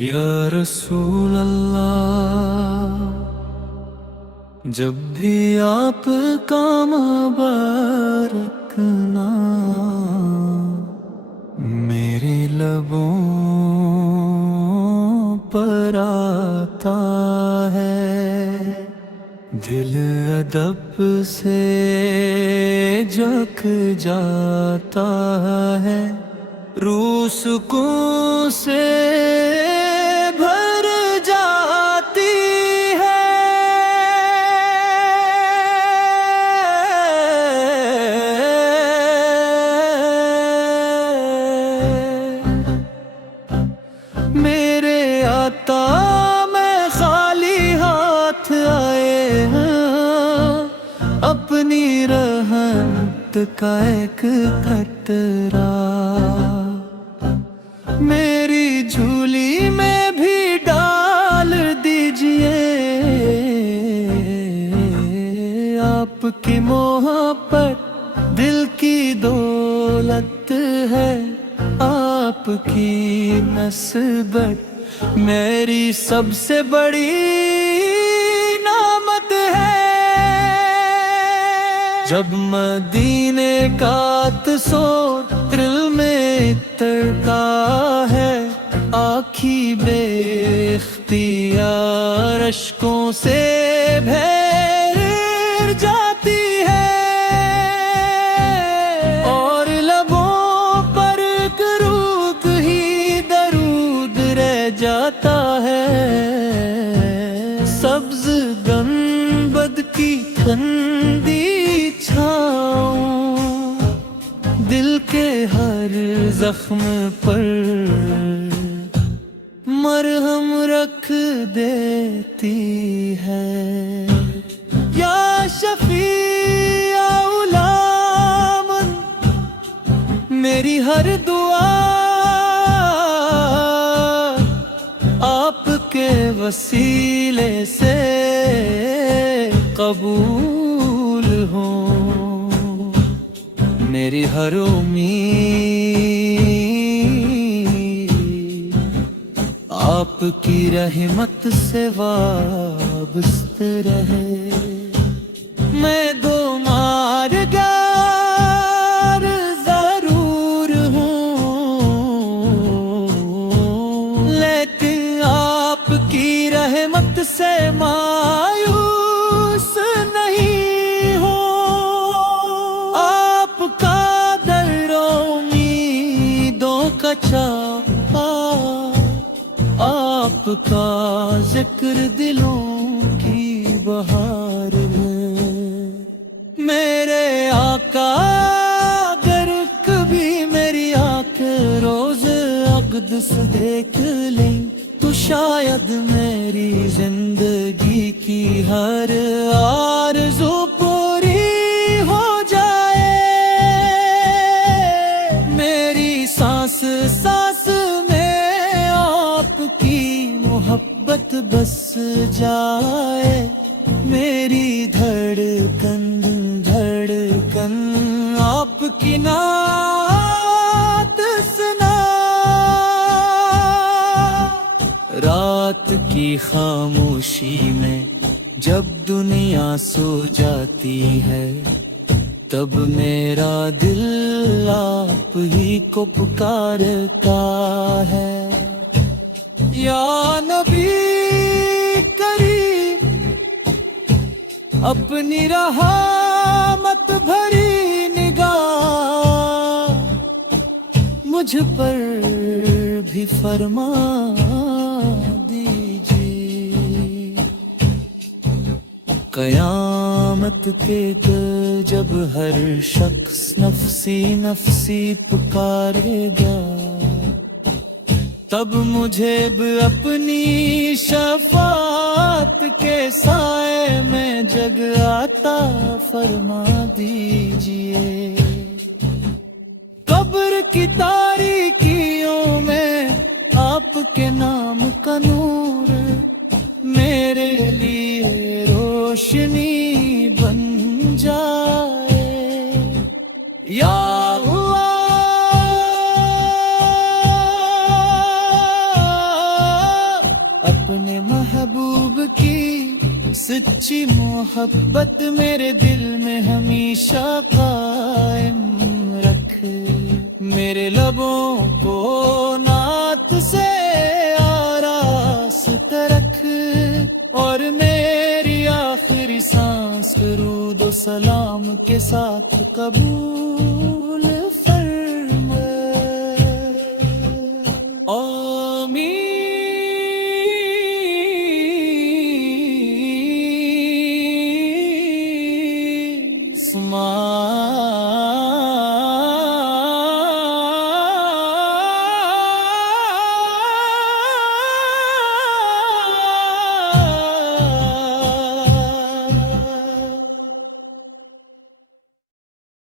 یا رسول اللہ، جب بھی آپ کا مبارک نام میرے لبوں پر آتا ہے، دل ادب سے جھک جاتا ہے، روح سکون سے بھر جاتی ہے۔ میرے آتا میں خالی ہاتھ آئے ہیں، اپنی رحمت کا ایک قطرہ میری جھولی میں بھی ڈال دیجئے۔ آپ کی محبت دل کی دولت ہے، آپ کی نسبت میری سب سے بڑی نعمت ہے۔ جب مدینے کا تصور دل میں اترتا ہے، آنکھی بے اختیار اشکوں سے بھر جاتی ہے، اور لبوں پر درود ہی درود رہ جاتا ہے۔ سبز گنبد کی ٹھنڈی چھاؤں دل کے ہر زخم پر مرہم رکھ دیتی ہے۔ یا شفیع غلامن، میری ہر دعا آپ کے وسیلے سے قبول ہو، میری ہر امید آپ کی رحمت سے وابستہ رہے۔ میں دو مارگار ضرور ہوں، لیکن آپ کی رحمت سے مایوس نہیں ہوں۔ آپ کا در امیدوں کا چھاپا، آپ کا ذکر دلوں کی بہار ہے۔ میرے آقا اگر کبھی میری آنکھ روز اقدس دیکھ لیں تو شاید میری زندگی کی ہر آرزو پوری ہو جائے۔ میری سانس سانس میں آپ کی محبت بس جائے، میری دھڑکن دھڑکن آپ کی نعت سنا۔ رات کی خاموشی میں جب دنیا سو جاتی ہے، تب میرا دل آپ ہی کو پکارتا ہے۔ یا نبی کریم، اپنی رحمت بھری نگاہ مجھ پر بھی فرما دیجیے۔ قیامت کے دن جب ہر شخص نفسی نفسی پکارے گا، تب مجھے بھی اپنی شفاعت کے سائے میں جگہ عطا فرما دیجئے۔ قبر کی تاریکیوں میں آپ کے نام کا نور میرے لیے روشنی بن جائے۔ یا اللہ اپنے محبوب کی سچی محبت میرے دل میں ہمیشہ قائم رکھ، میرے لبوں کو نعت سے آراست رکھ، اور میری آخری سانس درود و سلام کے ساتھ قبول